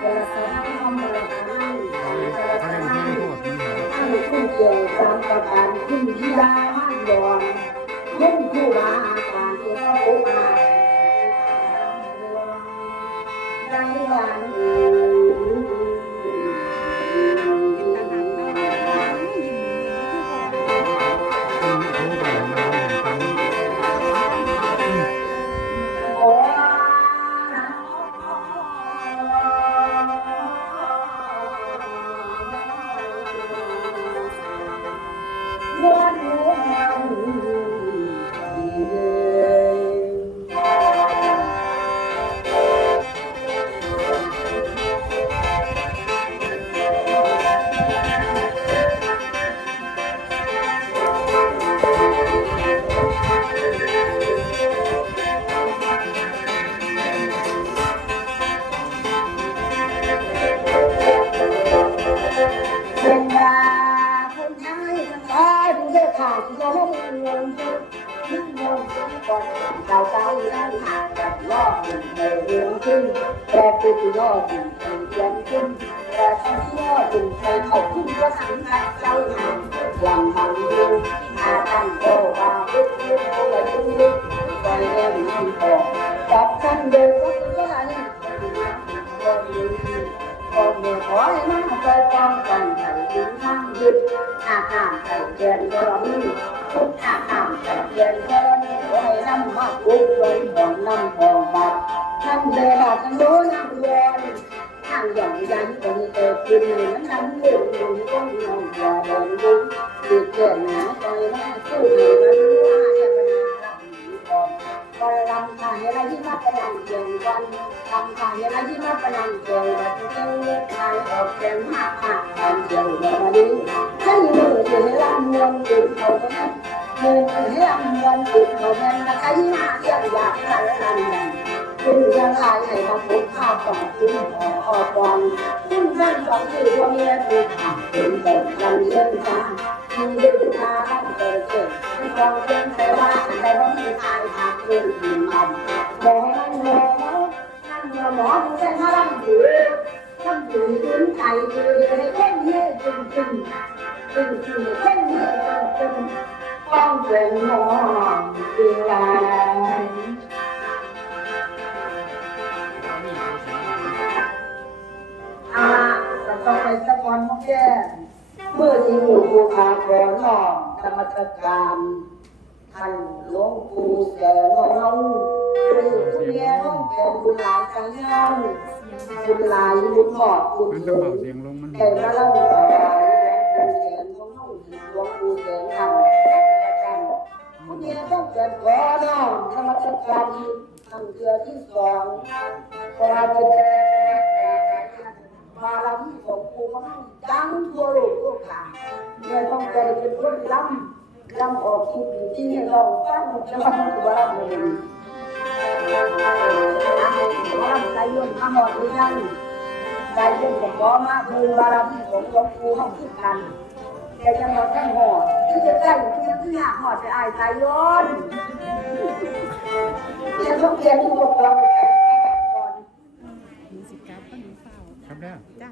เลยเวลาสาธุสาธุสาธุเราดูดูกันดูโบราณเราโตกันกับโบโตตะมูอาริยาเนใจโยเอือนเวลาสาธุทำเวลานั่งเขาเล่นเพลงโคตรมันขึ้นเกี่ยวตามประการขึ้นที่ดาห้านยอนขึ้นผู้มาอาการที่เขาพบมา ผู้เดือดขาดจะให้เงินยิ่งเงินก่อนเราเจ้าด้านหากับล่อในเรื่องขึ้นแต่ผู้ที่ล่อถึงเป็นเพียงขึ้นแต่ผู้ที่ล่อถึงไปเขาขึ้นก็สังกัดเจ้าข้าลึกลึกเลยลึกลึกไปเรียนน้ำเดืออะไรก็มีก็มีขอให้มาไปป้อนไถ่ถึงทางยึดอนก็มีทุกอาหารไถ่เกินก็มีขอให้นำมาปุกไว้ของนำของบัตรท่านเดินหาทางโน้นทางเดินทางหย่อนยันตรงเดขึ้นมันนั้นเรื่องมันก็นองอย่าเดินดุติดเกินหนาใจมาสู้ให้มันว่าจะเป็นอะไรก่อนก็รำทานอะไรที่มาประนันเกี่ยวกันรำทานอะไรที่มาประนันเกี่ยวกันเกี่ยวเทายออกแกมหักหักทนเกี่ยนวันนี้ อจะให้รำวนติดเขาตรงนั้นมือจะให้รำวนติดเขาแม่นนะใครมาเกี่ยวอยากรันรันรันคุณยังไงให้มาพบข้าวต่อคุณขอออกก่อนคุณเส้นสองคือตัวเมียคือขาดเป็นแบบลำเส้นตาคุณดึงตาเกิดเกิดคุณลองเส้นแต่ว่าอันใดว่ามีทายทางเรื่องอื่นมันแม่แม่นั่นเมื่อหมอดูเส้นมาลำถือลำถือถึงใจดีให้ เล่นเย่จึงจึงจึงจึงเล่นเย่จึงจึงต้องเป็นหมอายอาจะต้องไปสะกอนแก่เมื่อที่อยู่ภูขาขอนอกธรรมสการท่านหลวงปู่แสงลงคือผู้เลี้ยงเป็นบุญหลายกันเล่าบุญหลายบุญหอดบุญมันหต้องลเบาเสียงลงมันแต่มาเล่าสาย หลวงปู่แสงของหลวงปู่แสงทำผู้เลี้ยงต้องเกิดขอหนอธรรมจักการทำเดือที่สองพอจะมาลำของกูมันจังทั่วโลกทั่วกาเนี่ยต้องใจเป็นคนลำลำออกที่ดีที่เราฟังจะมาทำตัวเราเองลำใจย่นมาหมดหรือยังใจย่นก็พอมาคืนบารมีของหลวงปู่ห้องคิดกัน แต่ยังมาทั้งหอดที่จะได้ที่จะที่อยากหอดไปอายใจย่นจะต้องเรียนทุกคนก่อนครับแล้วจ้า